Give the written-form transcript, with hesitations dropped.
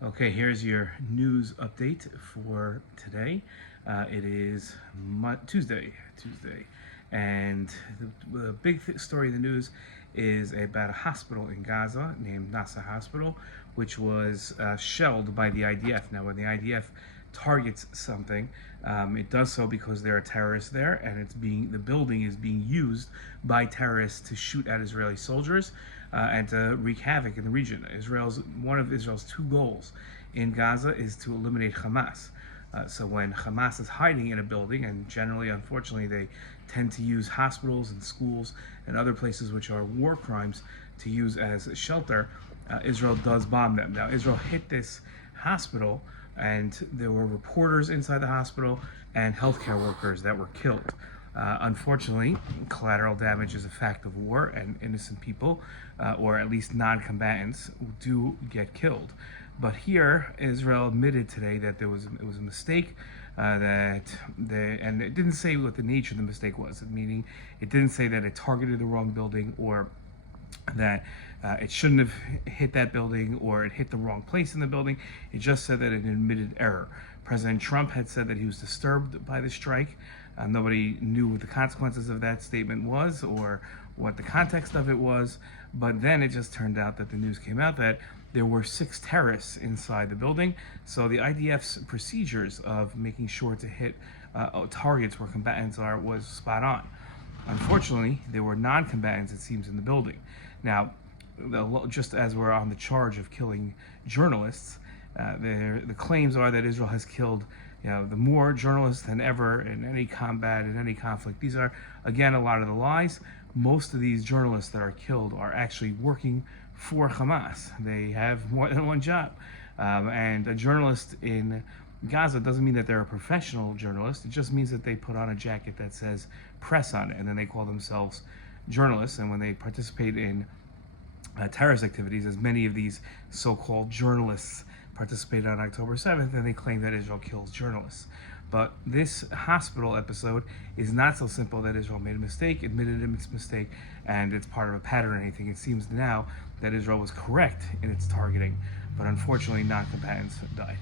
Okay, here's your news update for today. It is Tuesday, and the big story in the news is about a hospital in Gaza named Nasser Hospital, which was shelled by the IDF. Now, when the IDF targets something, it does so because there are terrorists there, and the building is being used by terrorists to shoot at Israeli soldiers and to wreak havoc in the region. One of Israel's two goals in Gaza is to eliminate Hamas. So when Hamas is hiding in a building, and generally, unfortunately, they tend to use hospitals and schools and other places which are war crimes to use as shelter, Israel does bomb them. Now, Israel hit this hospital, and there were reporters inside the hospital and healthcare workers that were killed. Unfortunately, collateral damage is a fact of war, and innocent people, or at least non-combatants, do get killed. But here, Israel admitted today that it was a mistake, and it didn't say what the nature of the mistake was. Meaning, it didn't say that it targeted the wrong building or that it shouldn't have hit that building or it hit the wrong place in the building. It just said that it admitted error. President Trump had said that he was disturbed by the strike. Nobody knew what the consequences of that statement was or what the context of it was. But then it just turned out that the news came out that there were 6 terrorists inside the building. So the IDF's procedures of making sure to hit targets where combatants are was spot on. Unfortunately, there were non-combatants, it seems, in the building. Now, just as we're on the charge of killing journalists, the claims are that Israel has killed the more journalists than ever in any combat, in any conflict. These are, again, a lot of the lies. Most of these journalists that are killed are actually working for Hamas. They have more than one job. And a journalist in Gaza doesn't mean that they're a professional journalist. It just means that they put on a jacket that says press on it, and then they call themselves journalists. And when they participate in terrorist activities, as many of these so-called journalists participated on October 7th, and they claim that Israel kills journalists. But this hospital episode is not so simple that Israel made a mistake, admitted its mistake, and it's part of a pattern or anything. It seems now that Israel was correct in its targeting, but unfortunately non-combatants died.